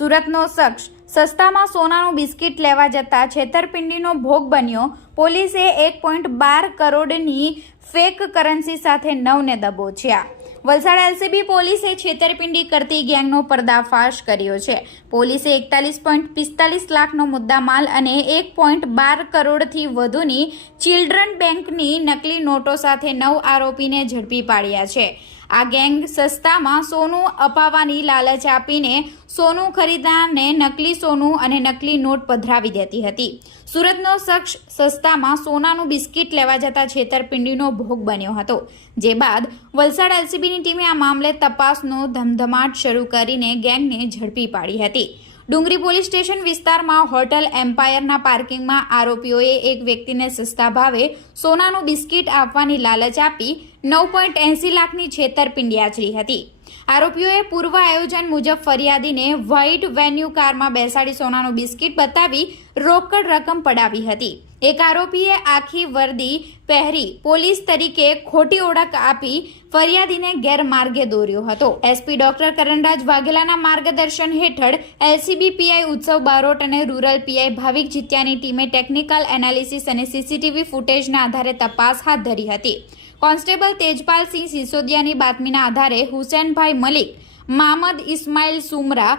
સુરતનો શખ્સ સસ્તામાં સોનાનું બિસ્કિટ લેવા જતા છેતરપિંડીનો ભોગ બન્યો. પોલીસે એક પોઈન્ટ બાર કરોડની ફેક કરન્સી સાથે નવને દબોચ્યા વલસાડ એલસીબી પોલીસે છેતરપિંડી કરતી ગેંગનો પર્દાફાશ કર્યો છે. પોલીસે એકતાલીસ પોઈન્ટ પિસ્તાલીસ લાખનો મુદ્દામાલ અને એક પોઈન્ટ બાર કરોડથી વધુની ચિલ્ડ્રન બેંકની નકલી નોટો સાથે નવ આરોપીને ઝડપી પાડ્યા છે. આ ગેંગ સસ્તામાં સોનું અપાવવાની લાલચ આપીને સોનું ખરીદનારને નકલી સોનું અને નકલી નોટ પધરાવી દેતી હતી. સુરતનો શખ્સ સસ્તામાં સોનાનું બિસ્કિટ લેવા જતા છેતરપિંડીનો ભોગ બન્યો હતો. જે બાદ વલસાડ એલસીબીની ટીમે આ મામલે તપાસનો ધમધમાટ શરૂ કરીને ગેંગને ઝડપી પાડી હતી. ડુંગરી પોલીસ સ્ટેશન વિસ્તારમાં હોટલ એમ્પાયરના પાર્કિંગમાં આરોપીઓએ એક વ્યક્તિને સસ્તા ભાવે સોનાનું બિસ્કિટ આપવાની લાલચ આપી નવ પોઈન્ટ એંસી લાખની છેતરપિંડી આચરી હતી. આરોપીઓએ પૂર્વ આયોજન મુજબ ફરિયાદીને વ્હાઇટ વેન્યુ કારમાં બેસાડી સોનાનું બિસ્કિટ બતાવી રોકડ રકમ પડાવી હતી. એક આરોપીએ આખી વર્દી પહેરી પોલીસ તરીકે ખોટી ઓળખ આપી ફરિયાદીને ગેરમાર્ગે દોર્યો હતો. એસપી ડોક્ટર કરણરાજ વાઘેલાના માર્ગદર્શન હેઠળ એલસીબી પીઆઈ ઉત્સવ બારોટ અને રૂરલ પીઆઈ ભાવિક જીત્યાની ટીમે ટેકનિકલ એનાલિસિસ અને સીસીટીવી ફૂટેજના આધારે તપાસ હાથ ધરી હતી. કોન્સ્ટેબલ તેજપાલસિંહ સિસોદિયાની બાતમીના આધારે હુસેનભાઈ મલિક, મામદ ઇસ્માઇલ સુમરા,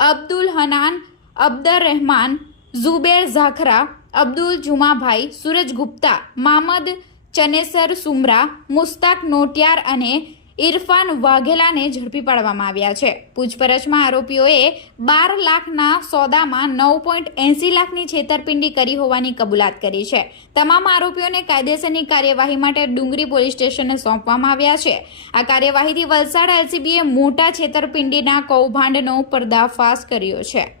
અબ્દુલ હનાન, અબ્દર રહેમાન, ઝુબેર ઝાખરા, અબ્દુલ જુમાભાઈ, સુરજ ગુપ્તા, મામદ ચનેસર સુમરા, મુસ્તાક નોટિયાર અને ઇરફાન વાઘેલાને ઝડપી પાડવામાં આવ્યા છે. પૂછપરછમાં આરોપીઓએ બાર લાખના સોદામાં નવ પોઈન્ટ એંસી લાખની છેતરપિંડી કરી હોવાની કબૂલાત કરી છે. તમામ આરોપીઓને કાયદેસરની કાર્યવાહી માટે ડુંગરી પોલીસ સ્ટેશને સોંપવામાં આવ્યા છે. આ કાર્યવાહીથી વલસાડ એલસીબીએ મોટા છેતરપિંડીના કૌભાંડનો પર્દાફાશ કર્યો છે.